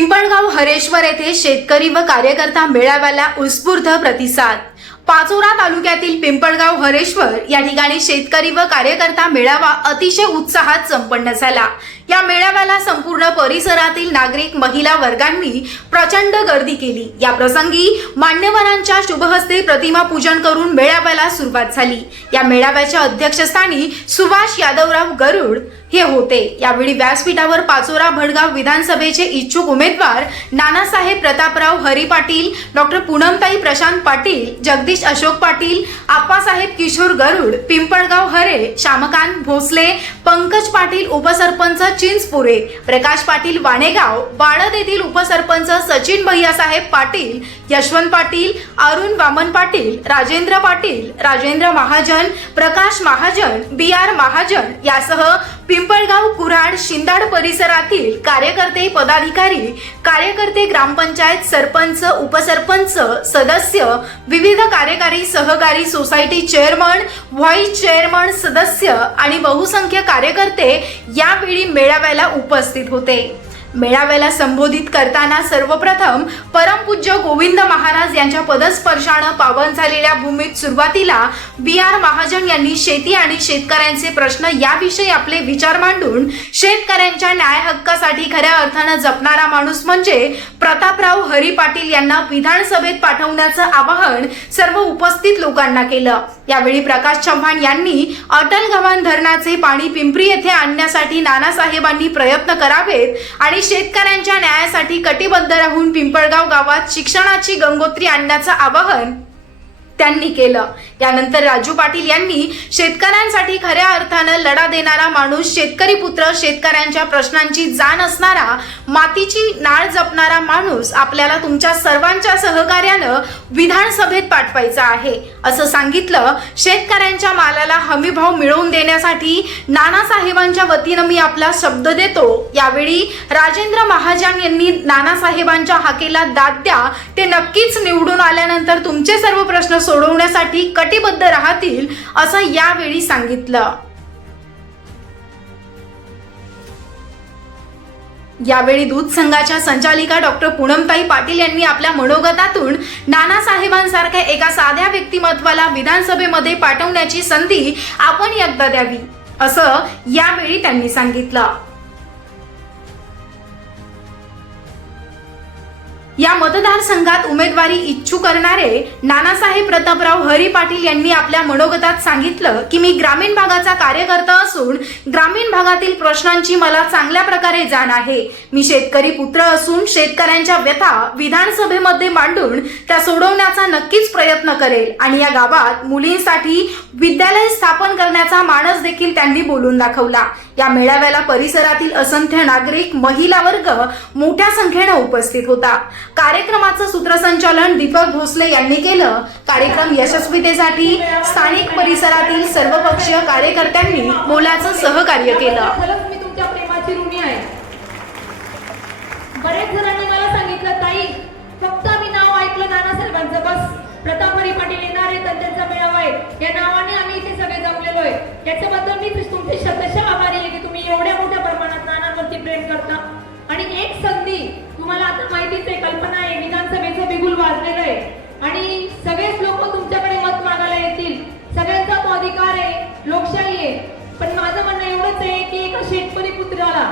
पिंपळगाव हरेश्वर येथे शेतकरी व कार्यकर्ता मेळाव्याला उत्स्फूर्त प्रतिसाद। पाचोरा तालुक्यातील पिंपळगाव हरेश्वर या ठिकाणी शेतकरी व कार्यकर्ता मेळावा अतिशय उत्साहात संपन्न झाला। या मेळाव्याला संपूर्ण परिसरातील नागरिक महिला वर्गांनी प्रचंड गर्दी केली। या प्रसंगी मान्यवरांच्या शुभहस्ते प्रतिमा पूजन करून मेळाव्याला सुरुवात झाली। या मेळाव्याच्या अध्यक्षस्थानी सुभाष यादवराव गरुड हे होते। यावेळी व्यासपीठावर पाचोरा भडगाव विधानसभेचे इच्छुक उमेदवार नानासाहेब प्रतापराव हरी पाटील, डॉक्टर पूनमताई प्रशांत पाटील, जगदीश अशोक पाटील, आप्पासाहेब किशोर गरुड, पिंपळगाव हरे, श्यामकांत भोसले, पंकज पाटील उपसरपंच चिंचपुरे, प्रकाश पाटील वाणेगाव, बाळद येथील उपसरपंच सचिन भैयासाहेब पाटील, यशवंत पाटील, अरुण वामन पाटील, राजेंद्र पाटील, राजेंद्र महाजन, प्रकाश महाजन, BR महाजन यासह पिंपळगाव, कुऱ्हाड, शिंदाड परिसरातील कार्यकर्ते, पदाधिकारी, कार्यकर्ते, ग्रामपंचायत सरपंच, उपसरपंच, सदस्य, विविध कार्यकारी सहकारी सोसायटी चेअरमन, व्हाईस चेअरमन, सदस्य आणि बहुसंख्य कार्यकर्ते यावेळी मेळाव्याला उपस्थित होते। मेळाव्याला संबोधित करताना सर्वप्रथम परमपूज्य गोविंद महाराज यांच्या पदस्पर्शाने पावन झालेल्या भूमीत सुरुवातीला BR महाजन यांनी शेती आणि शेतकऱ्यांचे प्रश्न याविषयी आपले विचार मांडून शेतकऱ्यांच्या न्याय हक्कासाठी खऱ्या अर्थाने जपणारा माणूस म्हणजे प्रतापराव हरी पाटील यांना विधानसभेत पाठवण्याचं आवाहन सर्व उपस्थित लोकांना केलं। यावेळी प्रकाश चव्हाण यांनी अटल गव्हाण धरणाचे पाणी पिंपरी येथे आणण्यासाठी नानासाहेबांनी प्रयत्न करावेत आणि शेतकऱ्यांच्या न्यायासाठी कटिबद्ध राहून पिंपळगाव गावात शिक्षणाची गंगोत्री आणण्याचं आवाहन त्यांनी केलं। यानंतर राजू पाटील यांनी शेतकऱ्यांसाठी खऱ्या अर्थाने लढा देणारा माणूस, शेतकरी पुत्र, शेतकऱ्यांच्या प्रश्नांची जाण असणारा, मातीची नाळ जपणारा माणूस आपल्याला तुमच्या सर्वांच्या सहकार्यानं विधानसभेत पाठवायचा आहे असं सांगितलं। शेतकऱ्यांच्या मालाला हमीभाव मिळवून देण्यासाठी नानासाहेबांच्या वतीनं मी आपला शब्द देतो। यावेळी राजेंद्र महाजन यांनी नानासाहेबांच्या हाकेला दाद द्या, ते नक्कीच निवडून आल्यानंतर तुमचे सर्व प्रश्न सोडवण्यासाठी कटिबद्ध राहतील असं यावेळी सांगितलं। यावेळी दूध संघाच्या संचालिका डॉक्टर पूनमताई पाटील यांनी आपल्या मनोगतातून नानासाहेबांसारख्या एका साध्या व्यक्तिमत्वाला विधानसभेमध्ये पाठवण्याची संधी आपण एकदा द्यावी असं यावेळी त्यांनी सांगितलं। या मतदारसंघात उमेदवारी इच्छुक करणारे नानासाहेब प्रतापराव हरी पाटील यांनी आपल्या मनोगतात सांगितलं की मी ग्रामीण भागाचा कार्यकर्ता असून ग्रामीण भागातील प्रश्नांची मला चांगल्या प्रकारे जाण आहे। मी शेतकरी पुत्र असून शेतकऱ्यांच्या व्यथा विधानसभेमध्ये मांडून त्या सोडवण्याचा नक्कीच प्रयत्न करेल आणि या गावात मुलींसाठी विद्यालय स्थापन करण्याचा मानस देखील त्यांनी बोलून दाखवला। या मेळाव्याला परिसरातील असंख्य नागरिक, महिला वर्ग मोठ्या संख्येने उपस्थित होता। कार्यक्रमाचं सूत्रसंचालन दीपक भोसले यांनी केलं। कार्यक्रम यशस्वीतेसाठी स्थानिक परिसरातील सर्वपक्षीय कार्यकर्त्यांनी मोलाचं सहकार्य केलं। मी तुमच्या प्रेमाची ऋणी आहे। बरेच जणांनी मला सांगितलं, ताई फक्त मी नाव ऐकलं नानासाहेबांचं, बस प्रताप हरी पाटील येणार आहेत आणि त्यांचा मेळावा आहे या नावाने आम्ही इथे सगळे जमलेलो आहे। याच्याबद्दल मी तुमचे शतशः आभारी आहे की तुम्ही एवढ्या मोठ्या प्रमाणात नानांवरती प्रेम करता। आणि एक संधी तुम्हाला आता माहितीच आहे, कल्पना आहे, विधानसभेचं बिगुल वाजलेलं आहे आणि सगळेच लोक तुमच्याकडे मत मागायला येतील। सगळ्यांचा तो अधिकार आहे, लोकशाही आहे। पण माझं म्हणणं एवढंच आहे की एका शेतकरी पुत्राला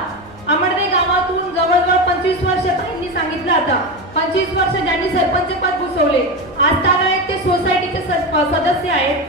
आमडणे गावातून जवळजवळ 25 वर्ष, त्यांनी सांगितलं आता 25 वर्ष ज्यांनी सरपंच पद भूषवले, आज तागायत ते सोसायटीचे सदस्य आहेत,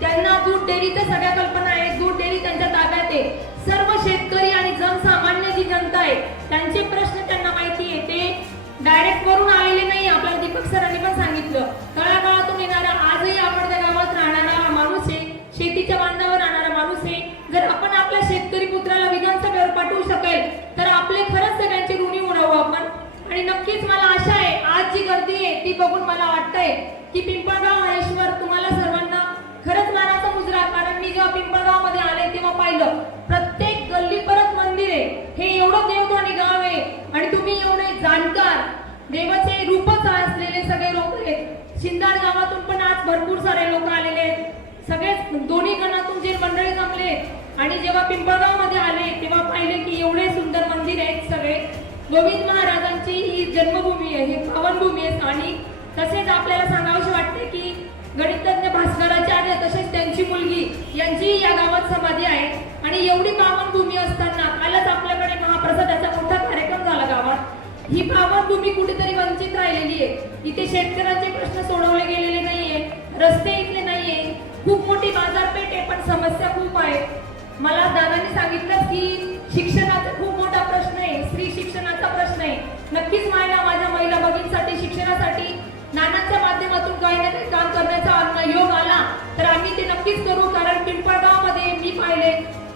त्यांना दूध डेअरीच्या सगळ्या कल्पना आहेत, दूध डेअरी त्यांच्या ताब्यात आहे। सर्व शेतकरी आणि जनसामान्य जी जनता आहे त्यांचे प्रश्न त्यांना माहिती आहे, ते डायरेक्ट वरून आलेले नाही। आपल्याला दीपक सरांनी पण सांगितलं, तळागाळातून येणारा, आजही आपण त्या गावात राहणारा माणूस आहे, शेतीच्या बांधावर राहणारा माणूस आहे। जर आपण आपल्या शेतकरी पुत्राला विधानसभेवर पाठवू शकेल तर आपले खरंच सगळ्यांची ऋणी होऊ आपण। आणि नक्कीच मला आशा आहे, आज जी गर्दी आहे ती बघून मला वाटतंय की पिंपळगाव हरेश्वर तुम्हाला सर्वांना खरंच मानाचा मुजरा, कारण मी जेव्हा पिंपळगाव मध्ये आले तेव्हा पाहिलं प्रत्येक गल्ली परत मंदिर आहे। हे एवढं देवधनी गाव आहे आणि तुम्ही एवढे जाणकार, देवाचे रूपच असलेले सगळे लोक आहेत। शिंदाड गावातून पण आज भरपूर सारे लोक आलेले आहेत, सगळेच दोन्ही गणातून जे मंडळी जमले आणि जेव्हा पिंपळगाव मध्ये आले तेव्हा पाहिले की एवढे सुंदर मंदिर आहेत सगळे गोविंद महाराजांचे। नानासाहेबांची ही जन्मभूमी आहे, ही पावनभूमी आहे. आणि तसेच आपल्याला सांगावंशी वाटते की गणितज्ञ भास्कराचार्य तसेच त्यांची मुलगी यांची या गावात समाधी आहे. आणि एवढी पावनभूमी असताना कालच आपल्याकडे महाप्रसादाचा मोठा कार्यक्रम झाला गावात. ही पावनभूमी कुठेतरी वंचित राहिलेली आहे. इथे शेतकऱ्यांचे प्रश्न सोडवले गेलेले नाहीये, रस्ते इथले नाहीये, खूप मोठी बाजारपेठ आहे पण समस्या खूप आहे. मला दादांनी सांगितलं की शिक्षणाचा खूप मोठा प्रश्न आहे, स्त्री शिक्षणाचा प्रश्न आहे. नक्कीच माझ्या महिला भगिनींसाठी शिक्षणासाठी नानांच्या माध्यमातून काही ना काही काम करण्याचा योग आला तर आम्ही ते नक्कीच करू. कारण पिंपळगावमध्ये मी पाहिले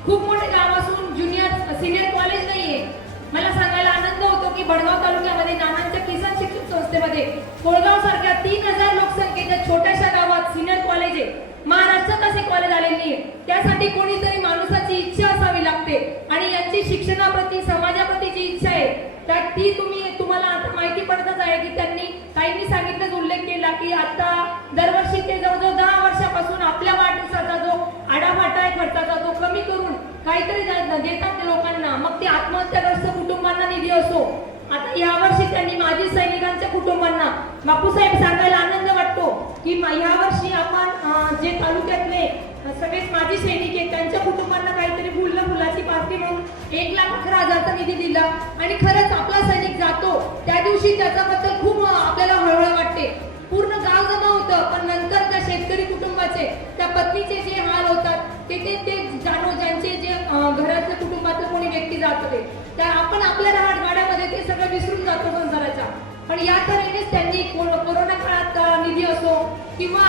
खूप मोठे गाव असून सिनियर कॉलेज नाहीये. मला सांगायला आनंद होतो की भडगाव तालुक्यामध्ये नानांच्या किसान शिक्षण संस्थेमध्ये कोळगाव सारख्या 3000 लोकसंख्येच्या छोट्याशा गावात सिनियर कॉलेज आहे. महाराष्ट्रात असे कॉलेज आलेले नाही. त्यासाठी कोणीतरी माणसाची इच्छा असावी लागते आणि यांची शिक्षणाप्रती समाजाप्रतीची इच्छा आहे तर ती तुम्हाला आता माहिती पडतच आहे की त्यांनी काहींनी सांगितलंच उल्लेख केला की आता दरवर्षी ते जवळजवळ 10 वर्षापासून आपल्या वाढदिवसाचा जो आडाफाटा आहे खर्चाचा तो कमी करून काहीतरी देतात लोकांना. मग ते आत्महत्याग्रस्त कुटुंबांना निधी असो. आता यावर्षी त्यांनी माजी सैनिकांच्या कुटुंबांना बापूसाहेब सांगायला आनंद वाटतो की यावर्षी आपण जे तालुक्यातले सगळेच माजी सैनिक आहेत त्यांच्या कुटुंबांना काहीतरी फुलाची पार्टी म्हणून 1,11,000चा निधी दिला. आणि खरंच आपला सैनिक जातो त्या दिवशी त्याच्याबद्दल खूप आपल्याला हळहळ वाटते. पूर्ण गाव जमा होतं पण नंतर त्या शेतकरी कुटुंबाचे त्या पत्नीचे जे हाल होतात ते ज्यांचे जे घरातल्या कुटुंबातलं कोणी व्यक्ती जात होते त्या आपण आपल्या गाड्यामध्ये ते सगळं विसरून जातो संसाराच्या. पण या तऱ्हेनेच त्यांनी कोरोना काळात निधी असो किंवा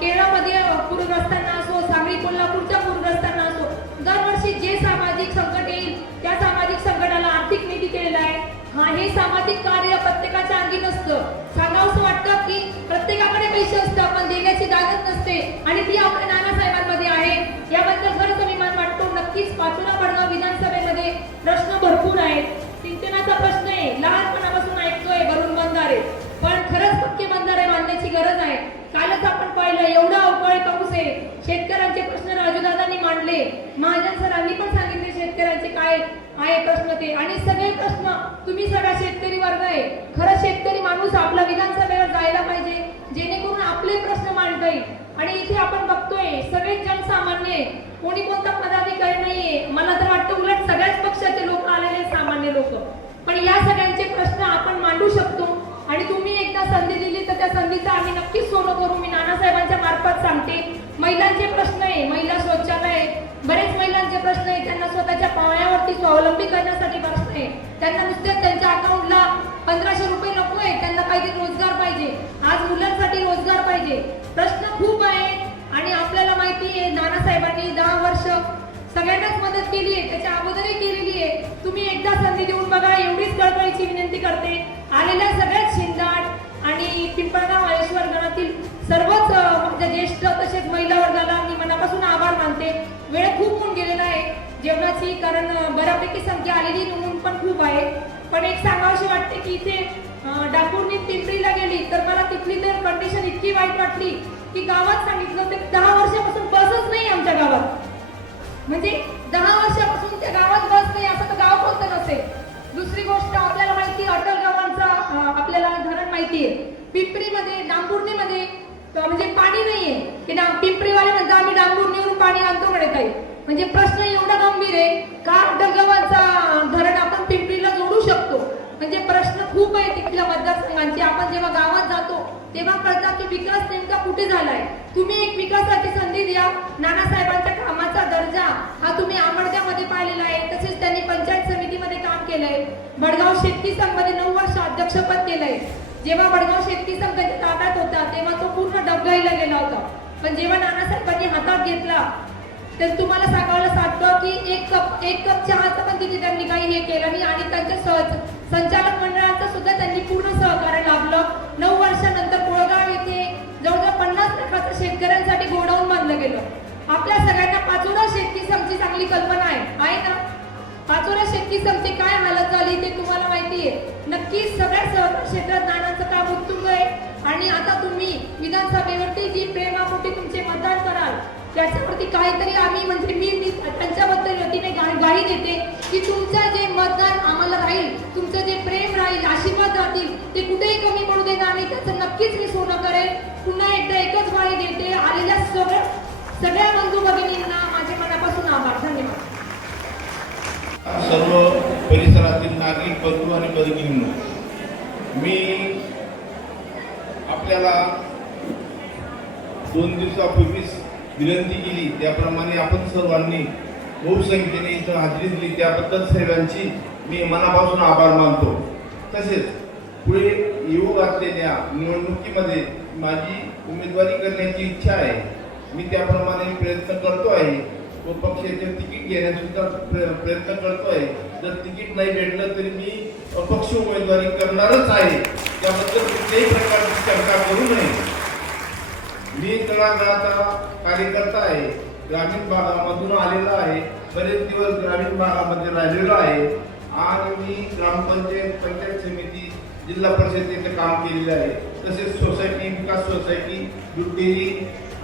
केरळमध्ये पूरग्रस्तांना असो, सांगली कोल्हापूरच्या पूरग्रस्तांना असो, दरवर्षी जे सामाजिक संकट येईल त्या सामाजिक संकटाला आर्थिक निधी केलेला आहे. हे सामाजिक कार्य प्रत्येकाच्या अंगी नसतं. सांगावंसं वाटतं की प्रत्येकाकडे पैसे असतात पण देण्याची जागच नसते आणि ती आपल्या नानासाहेबांमध्ये आहे. याबद्दल खरंच अभिमान वाटतो. नक्कीच पाचोरा भडगाव विधानसभेमध्ये प्रश्न भरपूर आहेत. सिंचनाचा प्रश्न आहे, लहानपणापासून ऐकतोय भरून बंधारे, पण खरंच पक्के बंधारे बांधण्याची गरज आहे. कालच आपण पाहिलं एवढा अवकाळी पाऊस आहे. शेतकऱ्यांचे प्रश्न राजूदादांनी मांडले, महाजन सरांनी पण सांगितले शेतकऱ्यांचे काय आहे प्रश्न ते. आणि सगळे प्रश्न तुम्ही सगळा शेतकरी वर्ग आहे. खरं शेतकरी माणूस आपला विधानसभेवर जायला पाहिजे जेणेकरून आपले प्रश्न मांडता येईल. आणि इथे आपण बघतोय सगळे जनसामान्य, कोणी कोणता पदाधिकारी नाहीये. मला तर वाटतं उलट सगळ्याच पक्षाचे लोक आलेले सामान्य लोक. पण या सगळ्यांचे प्रश्न आपण मांडू शकतो आणि तुम्ही एकदा संधी दिली तर त्या संधीचा आम्ही नक्कीच सोनं करू. मी नानासाहेबांच्या मार्फत सांगते. महिलांचे प्रश्न आहे, महिला शौचालय, बरेच महिलांचे प्रश्न आहे. त्यांना स्वतःच्या पायावरती स्वावलंबी करण्यासाठी प्रश्न आहे. त्यांना नुसतेच त्यांच्या अकाउंटला 1500 रुपये नको आहे, त्यांना काहीतरी रोजगार पाहिजे. आज मुलांसाठी रोजगार पाहिजे. प्रश्न खूप आहे आणि आपल्याला माहिती आहे नानासाहेबांनी 10 वर्ष सगळ्यांनाच मदत केली आहे, त्याच्या अगोदरही केलेली आहे. तुम्ही एकदा संधी देऊन बघा, एवढीच कळकळीची विनंती करते. आलेल्या सगळ्यात शिंदाट आणि पिंपळगाव महेश्वर गणातील सर्वच माझ्या ज्येष्ठ तसेच महिला वर्गाला मी मनापासून आभार मानते. वेळ खूप होऊन गेलेला आहे जेवणाची, कारण बऱ्यापैकी संख्या आलेली ऊन पण खूप आहे. पण एक सांगावशी वाटते की इथे डाकुर्णी पिंपरीला गेली तर मला तिथली तर कंडिशन इतकी वाईट वाटली की गावात सांगितलं ते 10 वर्षापासून बसच नाही आमच्या गावात. म्हणजे 10 वर्षापासून त्या गावात बस नाही असं तर गाव कोणतं नसेल. दुसरी गोष्ट आपल्याला माहिती अटल गावांचा आपल्याला धरण माहिती आहे. पिंपरीमध्ये डांबुर्णीमध्ये म्हणजे पाणी नाहीये की पिंपरीवाले म्हणतात आम्ही डांबुर्णीवरून पाणी आणतो म्हणे ताई. म्हणजे प्रश्न एवढा गंभीर आहे का अटल गावांचा धरण आपण पिंपरीला जोडू शकतो. म्हणजे प्रश्न खूप आहे तिथल्या मतदारसंघांचे. आपण जेव्हा गावात जातो तेव्हा कळतं की विकास नेमका कुठे झालाय. तुम्ही एक विकासाची संधी द्या. नानासाहेबांच्या कामाचा दर्जा हा तुम्ही आमडक्यामध्ये पाहिलेला आहे. तसेच त्यांनी पंचायत समितीमध्ये काम केलंय. भडगाव शेतकी संघामध्ये 9 वर्ष अध्यक्षपद केलंय. जेव्हा भडगाव शेतकी संघ ताब्यात होता तेव्हा तो पूर्ण डबघाईला गेला होता. पण जेव्हा नानासाहेबांनी हातात घेतला तर तुम्हाला सांगायला साधतं की एक कप चहाचं पण तिथे त्यांनी काही हे केलं नाही. आणि त्यांच्या संचालक मंडळाचं सुद्धा त्यांनी पूर्ण सहकार्य लाभलं. 9 वर्षानंतर कोळगाव येथे जवळजवळ 50 लाखाचं शेतकऱ्यांसाठी गोडाऊन बांधलं गेलं. आपल्या सगळ्यांना पाचोरा शेतकी संघची चांगली कल्पना आहे ना. पाचोरा शेतकी संघची काय हालत झाली ते तुम्हाला माहिती आहे. नक्कीच सगळ्या सहकार क्षेत्रात नानांचं काम उत्तुंग आहे. आणि आता तुम्ही विधानसभेवरती जी प्रेमापोटी तुमचे मतदान कराल त्याच्यावरती काहीतरी आम्ही म्हणजे मी त्यांच्याबद्दल वतीने ग्वाही देते की तुमचं जे मतदान आम्हाला राहील, तुमचं जे प्रेम राहील, ते कुठेही कमी पडू देणार नाही, त्याचं नक्कीच मी सोनं करेन. पुन्हा एकदा एकच ग्वाही देते, आलेल्या सगळ्या बंधू भगिनींना माझे मनापासून आभार. धन्यवाद. सर्व परिसरातील नागरिक बंधू आणि भगिनींनो, मी आपल्याला 2 दिवसापूर्वीच विनंती केली त्याप्रमाणे आपण सर्वांनी बहुसंख्येने इथं हजेरी दिली, त्याबद्दल सर्वांची मी मनापासून आभार मानतो. तसेच पुढे येऊ घातलेल्या निवडणुकीमध्ये माझी उमेदवारी करण्याची इच्छा आहे. मी त्याप्रमाणे प्रयत्न करतो आहे व पक्षाचे तिकीट घेण्यासुद्धा प्रयत्न करतो आहे. जर तिकीट नाही भेटलं तरी मी अपक्ष उमेदवारी करणारच आहे. त्याबद्दल कुठल्याही प्रकारची शंका करू नये. मी तळागाळाचा कार्यकर्ता आहे, ग्रामीण भागामधून आलेला आहे, बरेच दिवस ग्रामीण भागामध्ये राहिलेलो आहे आणि मी ग्रामपंचायत, पंचायत समिती, जिल्हा परिषदेचे काम केलेले आहे. तसेच सोसायटी, विकास सोसायटी, दूध डेअरी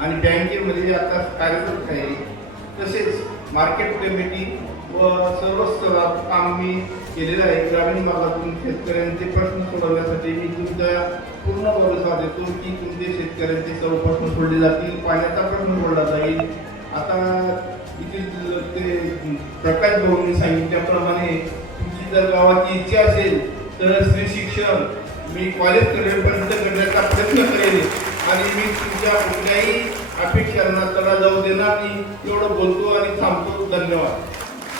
आणि बँकेमध्ये आता कार्यरत आहे. तसेच मार्केट कमिटी व सर्व स्तरात काम मी केलेलं आहे. ग्रामीण भागातून शेतकऱ्यांचे प्रश्न सोडवण्यासाठी मी तुमच्या पूर्ण भरोसा देतो की तुमचे शेतकऱ्यांचे सर्व प्रश्न सोडले जातील, पाण्याचा प्रश्न सोडला जाईल. आता इथे ते प्रकाश भाऊंनी सांगितल्याप्रमाणे तुमची जर गावाची इच्छा असेल तर स्त्री शिक्षण मी कॉलेज पर्यंत करण्याचा प्रयत्न करेन आणि मी तुमच्या कुठल्याही अपेक्षांना तडा जाऊ देणार नाही. एवढं बोलतो आणि थांबतो. धन्यवाद.